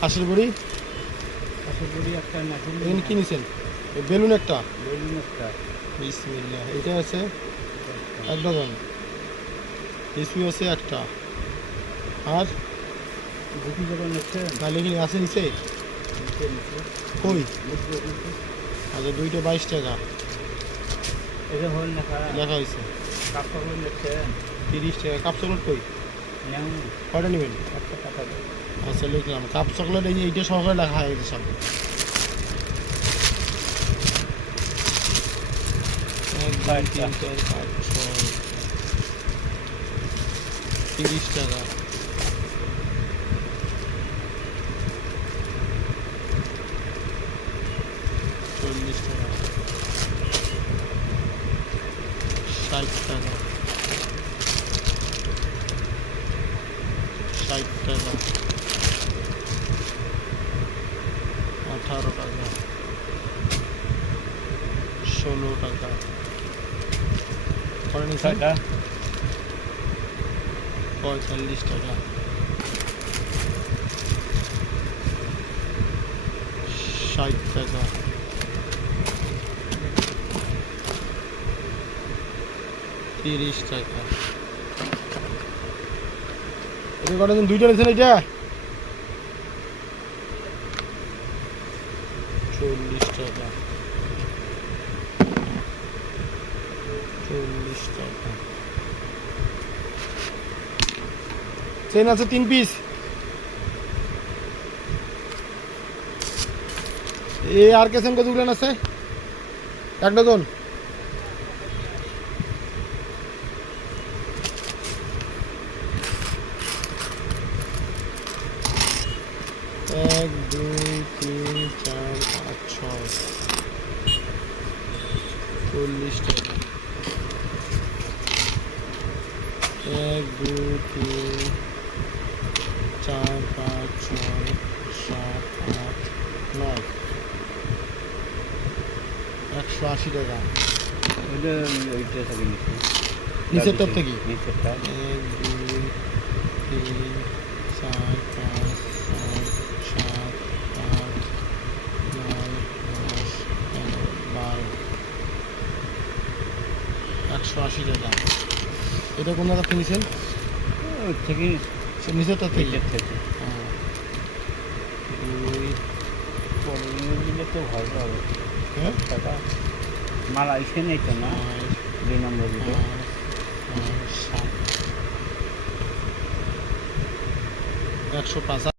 খাসির বড়ি একটা নাকি এখানে কি নিছেন? বেলুন একটা বেলুন একটা বিসমিল্লাহ। এটা আছে 1 ডজন। লিচু আছে একটা। আর দুটি যখন নিচ্ছেন তাহলে এখানে আছে নিচে কই? আচ্ছা, দুইটা 22 টাকা এটা হল লেখা লেখা হয়েছে। কাপ চকলেট নিচ্ছেন 30 টাকা। কাপ চকলেট কই? নেও কয়টা নেবেন? একটা টাকা দেয় আচ্ছা, লিখলাম কাপ চকলেট। এই যে এইটা সহকারে লেখা হয়েছে সব। 1 2 3 4 5 6 30 টাকা। চল্লিশ টাকা। 60 টাকা। 60 টাকা। 18 টাকা। 16 টাকা। পরে নিচ্ছেন টাকা 45 টাকা। 60 টাকা। 30 টাকা। এটা কটা দিন? দুইটা নিয়েছেন এইটা? 40 টাকা। 40 টাকা। চেন আছে 3 পিস। আর কেসেন কতগুলো আছে? 1 ডজন। এক দুই তিন চার পাঁচ ছয় 40 টাকা। 1 2 3 4 5 6 7 8 9 180 টাকা। ওইটা ওইটা থেকে নিচ্ছি নিচেরটার থেকে? নিচেরটা 1 2 3 4 5 6 7 8 9 10 11 12 180 টাকা। এটা কোন জায়গা থেকে নিছেন? ওই থেকে নিচেরটা থেকে? নিচের থেকে হ্যাঁ। 2 পরে দিলে তো ভালো হবে হ্যাঁ টাকা মাল আইসে নেই তো না 2 নম্বর দিকে 7 105।